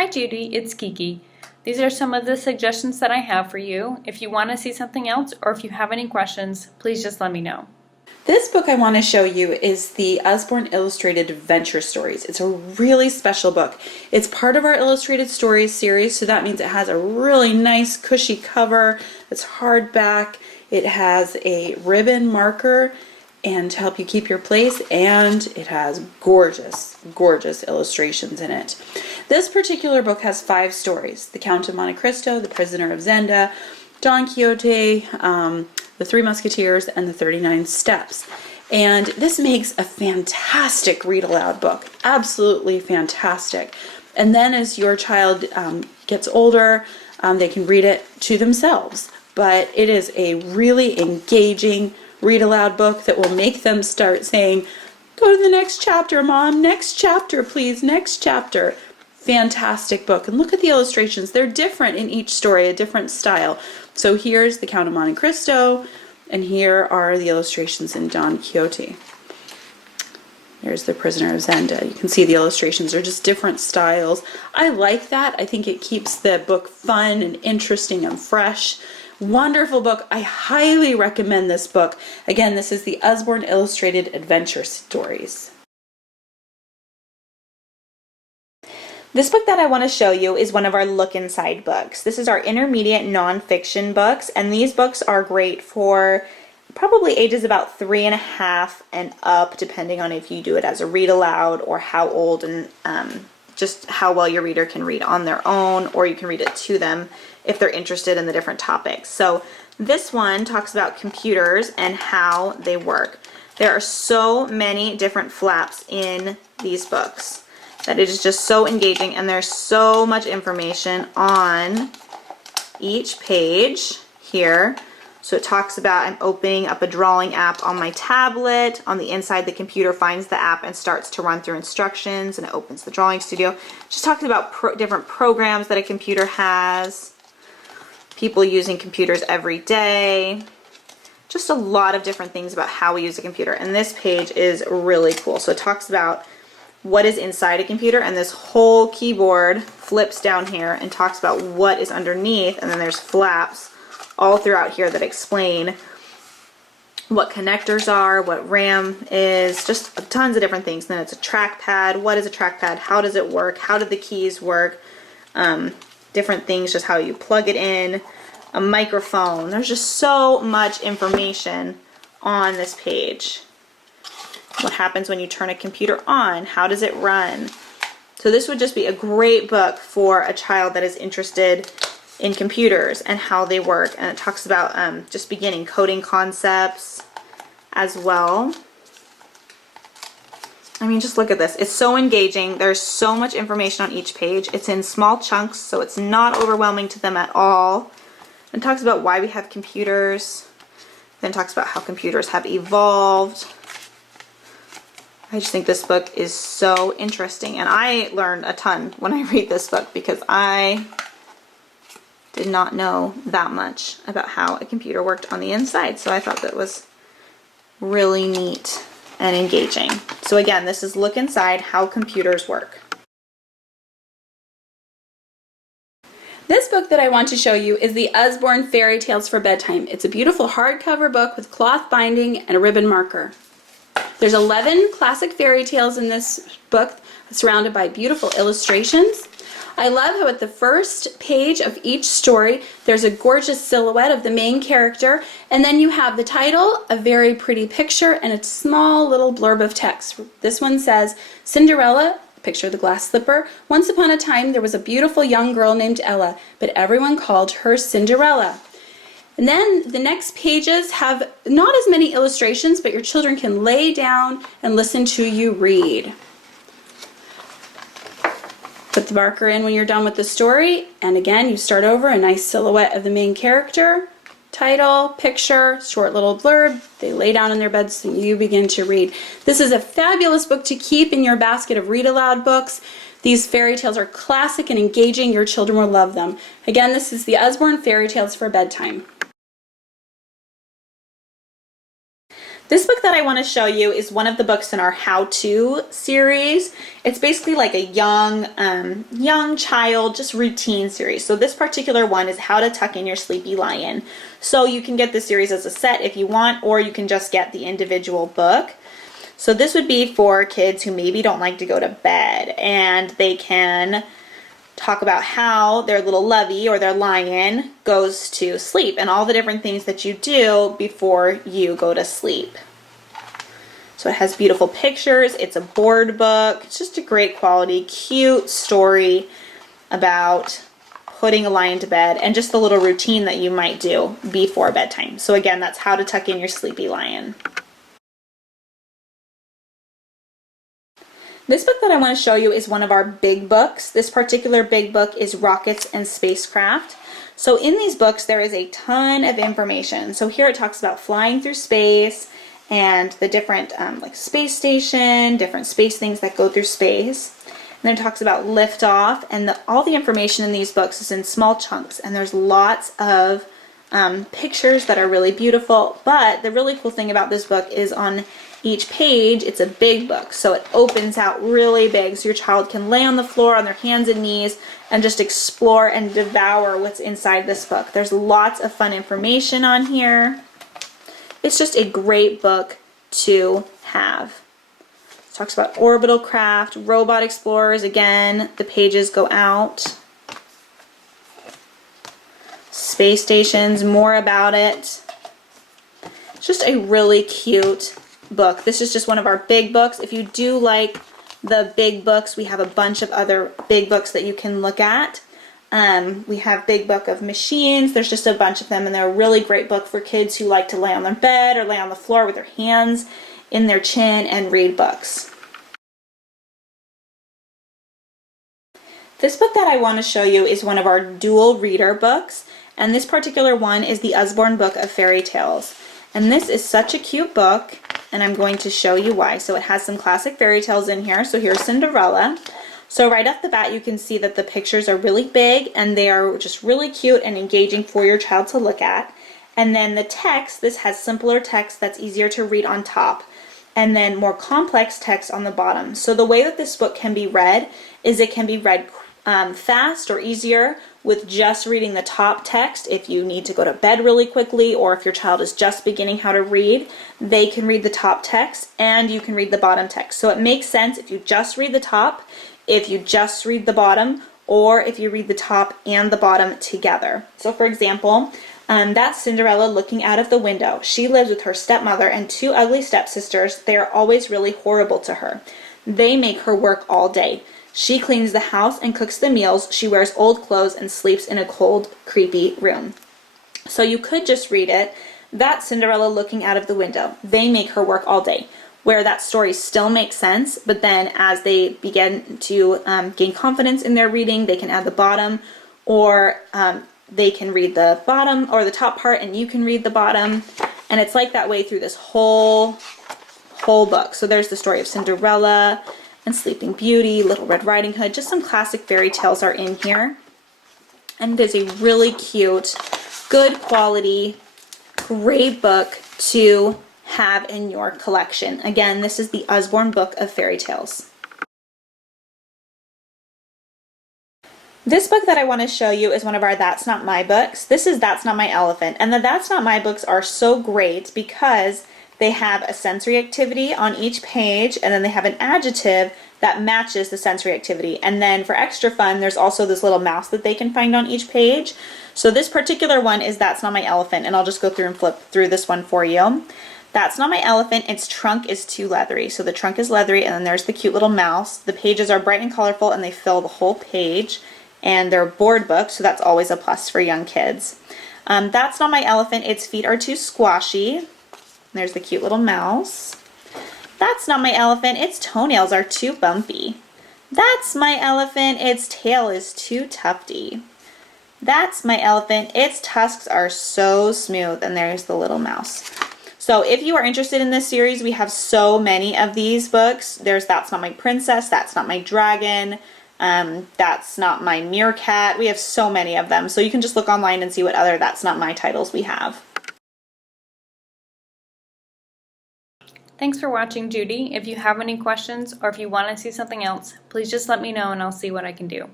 Hi Judy, it's Kiki. These are some of the suggestions that I have for you. If you want to see something else or if you have any questions, please just let me know. This book I want to show you is the Usborne Illustrated Adventure Stories. It's a really special book. It's part of our Illustrated Stories series, so that means it has a really nice cushy cover. It's hardback. It has a ribbon marker and to help you keep your place, and it has gorgeous, gorgeous illustrations in it. This particular book has 5 stories: The Count of Monte Cristo, The Prisoner of Zenda, Don Quixote, The Three Musketeers, and The 39 Steps. And this makes a fantastic read-aloud book. Absolutely fantastic. And then as your child gets older, they can read it to themselves. But it is a really engaging read-aloud book that will make them start saying, "Go to the next chapter, Mom. Next chapter, please. Next chapter." Fantastic book. And look at the illustrations. They're different in each story, a different style. So here's The Count of Monte Cristo, and here are the illustrations in Don Quixote. There's The Prisoner of Zenda. You can see the illustrations are just different styles. I like that. I think it keeps the book fun and interesting and fresh. Wonderful book. I highly recommend this book. Again, this is the Usborne Illustrated Adventure Stories. This book that I want to show you is one of our Look Inside books. This is our intermediate nonfiction books, and these books are great for probably ages about 3.5 and up, depending on if you do it as a read aloud or how old and just how well your reader can read on their own, or you can read it to them if they're interested in the different topics. So this one talks about computers and how they work. There are so many different flaps in these books that it is just so engaging, and there's so much information on each page here. So it talks about, I'm opening up a drawing app on my tablet. On the inside, the computer finds the app and starts to run through instructions, and it opens the drawing studio. Just talks about different programs that a computer has, people using computers every day, just a lot of different things about how we use a computer. And this page is really cool. So it talks about what is inside a computer, and this whole keyboard flips down here and talks about what is underneath, and then there's flaps all throughout here that explain what connectors are, what RAM is, just tons of different things. And then it's a trackpad. What is a trackpad? How does it work? How do the keys work? Different things, just how you plug it in, a microphone. There's just so much information on this page. What happens when you turn a computer on? How does it run? So this would just be a great book for a child that is interested in computers and how they work. And it talks about just beginning coding concepts as well. I mean, just look at this. It's so engaging. There's so much information on each page. It's in small chunks, so it's not overwhelming to them at all. It talks about why we have computers. Then talks about how computers have evolved. I just think this book is so interesting, and I learned a ton when I read this book because I did not know that much about how a computer worked on the inside. So I thought that was really neat and engaging. So again, this is Look Inside, How Computers Work. This book that I want to show you is the Usborne Fairy Tales for Bedtime. It's a beautiful hardcover book with cloth binding and a ribbon marker. There's 11 classic fairy tales in this book, surrounded by beautiful illustrations. I love how at the first page of each story, there's a gorgeous silhouette of the main character, and then you have the title, a very pretty picture, and a small little blurb of text. This one says, Cinderella, picture of the glass slipper. Once upon a time, there was a beautiful young girl named Ella, but everyone called her Cinderella. And then the next pages have not as many illustrations, but your children can lay down and listen to you read. Put the marker in when you're done with the story, and again, you start over, a nice silhouette of the main character, title, picture, short little blurb. They lay down in their beds and you begin to read. This is a fabulous book to keep in your basket of read-aloud books. These fairy tales are classic and engaging. Your children will love them. Again, this is the Usborne Fairy Tales for Bedtime. This book that I want to show you is one of the books in our how-to series. It's basically like a young child, just routine series. So this particular one is How to Tuck in Your Sleepy Lion. So you can get this series as a set if you want, or you can just get the individual book. So this would be for kids who maybe don't like to go to bed, and they can talk about how their little lovey or their lion goes to sleep and all the different things that you do before you go to sleep. So it has beautiful pictures. It's a board book. It's just a great quality, cute story about putting a lion to bed and just the little routine that you might do before bedtime. So again, that's How to Tuck in Your Sleepy Lion. This book that I want to show you is one of our big books. This particular big book is Rockets and Spacecraft. So in these books there is a ton of information. So here it talks about flying through space and the different like space station, different space things that go through space. And then it talks about liftoff, and all the information in these books is in small chunks, and there's lots of pictures that are really beautiful. But the really cool thing about this book is on each page, it's a big book, so it opens out really big so your child can lay on the floor on their hands and knees and just explore and devour what's inside this book. There's lots of fun information on here. It's just a great book to have. It talks about orbital craft, robot explorers. Again, the pages go out. Space stations, more about it. It's just a really cute book. This is just one of our big books. If you do like the big books, we have a bunch of other big books that you can look at. We have Big Book of Machines. There's just a bunch of them, and they're a really great book for kids who like to lay on their bed or lay on the floor with their hands in their chin and read books. This book that I want to show you is one of our dual reader books, and this particular one is the Usborne Book of Fairy Tales. And this is such a cute book, and I'm going to show you why. So it has some classic fairy tales in here. So here's Cinderella. So right off the bat, you can see that the pictures are really big, and they are just really cute and engaging for your child to look at. And then the text, this has simpler text that's easier to read on top, and then more complex text on the bottom. So the way that this book can be read is it can be read fast or easier with just reading the top text. If you need to go to bed really quickly, or if your child is just beginning how to read, they can read the top text and you can read the bottom text. So it makes sense if you just read the top, if you just read the bottom, or if you read the top and the bottom together. So for example, that's Cinderella looking out of the window. She lives with her stepmother and two ugly stepsisters. They are always really horrible to her. They make her work all day. She cleans the house and cooks the meals. She wears old clothes and sleeps in a cold, creepy room. So you could just read it, that's Cinderella looking out of the window. They make her work all day. Where that story still makes sense, but then as they begin to gain confidence in their reading, they can add the bottom, or they can read the bottom or the top part and you can read the bottom. And it's like that way through this whole book. So there's the story of Cinderella and Sleeping Beauty, Little Red Riding Hood. Just some classic fairy tales are in here. And it is a really cute, good quality, great book to have in your collection. Again, this is the Usborne Book of Fairy Tales. This book that I want to show you is one of our That's Not My books. This is That's Not My Elephant. And the That's Not My books are so great because they have a sensory activity on each page, and then they have an adjective that matches the sensory activity. And then for extra fun, there's also this little mouse that they can find on each page. So this particular one is That's Not My Elephant, and I'll just go through and flip through this one for you. That's Not My Elephant, its trunk is too leathery. So the trunk is leathery, and then there's the cute little mouse. The pages are bright and colorful, and they fill the whole page. And they're board books, so that's always a plus for young kids. That's Not My Elephant, its feet are too squashy. There's the cute little mouse. That's Not My Elephant, its toenails are too bumpy. That's My Elephant, its tail is too tufty. That's My Elephant, its tusks are so smooth. And there's the little mouse. So if you are interested in this series, we have so many of these books. There's That's Not My Princess, That's Not My Dragon, That's Not My Meerkat. We have so many of them. So you can just look online and see what other That's Not My titles we have. Thanks for watching, Judy. If you have any questions or if you want to see something else, please just let me know and I'll see what I can do.